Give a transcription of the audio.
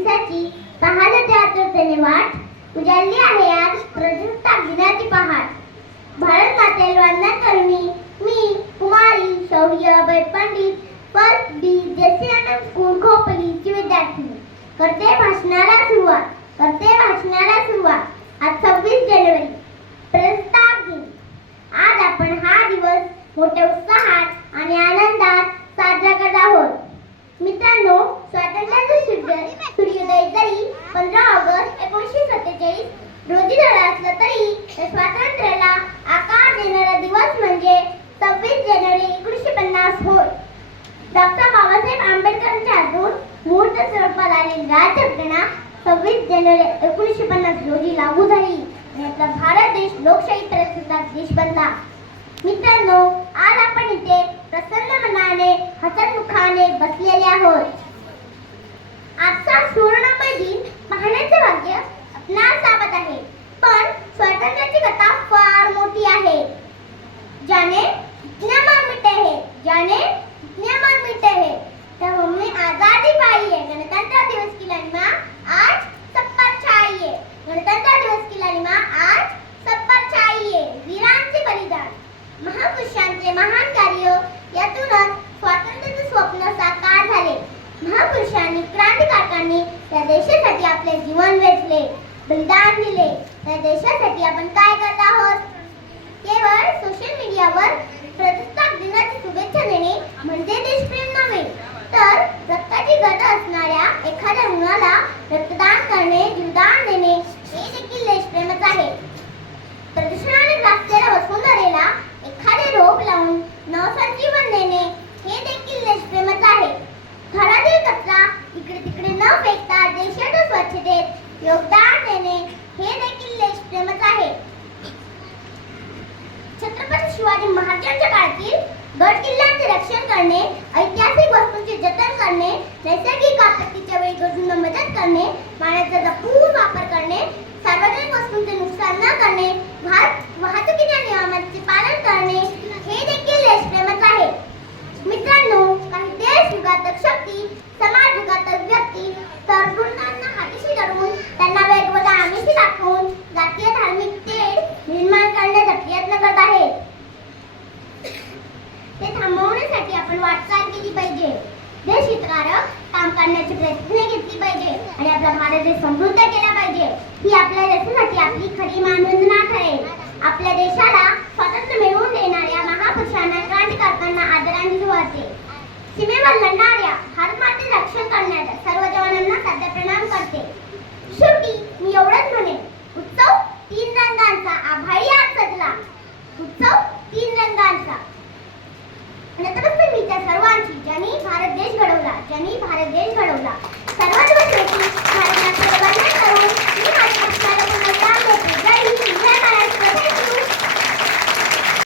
दिवसाची पाहायला त्याने वाट उजळली आहे आज प्रजसत्ता दिनाची पहाट भारत मातेल वंदन करणी. मी कुमारी शौर्य पंडित फर्स्ट बी जैसिनाटन स्कूल खोपलीची विद्यार्थी करते भाषणाला सुरुवात. करते भाषणाला सुरुवात. आज सव्वीस जानेवारी. रोजी धडा असला तरी स्वातंत्र्याला आकार देणारा दिवस म्हणजे सव्वीस जानेवारी एकोणीसशे पन्नास होय. डॉक्टर बाबासाहेब आंबेडकरांच्या हातून मूर्त स्वरूपात आलेली राज्यघटना सव्वीस जानेवारी एकोणीसशे पन्नास रोजी लागू झाली. आपला भारत देश लोकशाही प्रस्ताव देश बनला. मित्रांनो आज क्रांतिकारकांनी त्या देशासाठी आपले जीवन वेचले बलिदान दिले. त्या देशासाठी आपण काय करत आहोत? केवळ सोशल मीडियावर प्रजासत्ताक दिनाची शुभेच्छा देणे म्हणजे देशप्रेम नव्हे तर रक्ताची गरज असणाऱ्या एखाद्या रुग्णाला रक्तदान करणे जीवदान देणे हे देखील देशप्रेमच आहे प्रदूषणाने ग्रासलेल्या वसुंधरेला एखादे रोप लावून नवसंजीवन देणे हे देखील देशप्रेमच आहे घरातील कचरा इकडे तिकडे न फेकता देशाच्या स्वच्छतेत योगदान देणे हे देखील देशप्रेमच आहे. छत्रपती शिवाजी महाराजांच्या काळातील गड किल्ल्यांचे रक्षण करणे ऐतिहासिक वस्तूंचे जतन करणे नैसर्गिक आपत्तीच्या वेळी गरजूंना मदत करणे पाण्याचा जपून वापर करणे सार्वजनिक वस्तूंचे नुकसान न करणे वाहतुकीच्या नियमांचे पालन करणे हे देखील देशप्रेमच आहे मित्रांनो काही देश युगातक शक्ती समाज युगातक व्यक्ती तरुणांना हातीशी धरून त्यांना वेगवेगळ्या आमिषी दाखवून जातीय धार्मिक तेढ निर्माण करण्याचा प्रयत्न करत आहेत ते थांबवण्यासाठी आपण वाटचाल केली पाहिजे क्षेत्रावर काम करण्याचे प्रयत्न घेतली पाहिजे. आणि आपला भारत समृद्ध केला पाहिजे. ही आपल्या देशासाठी आपली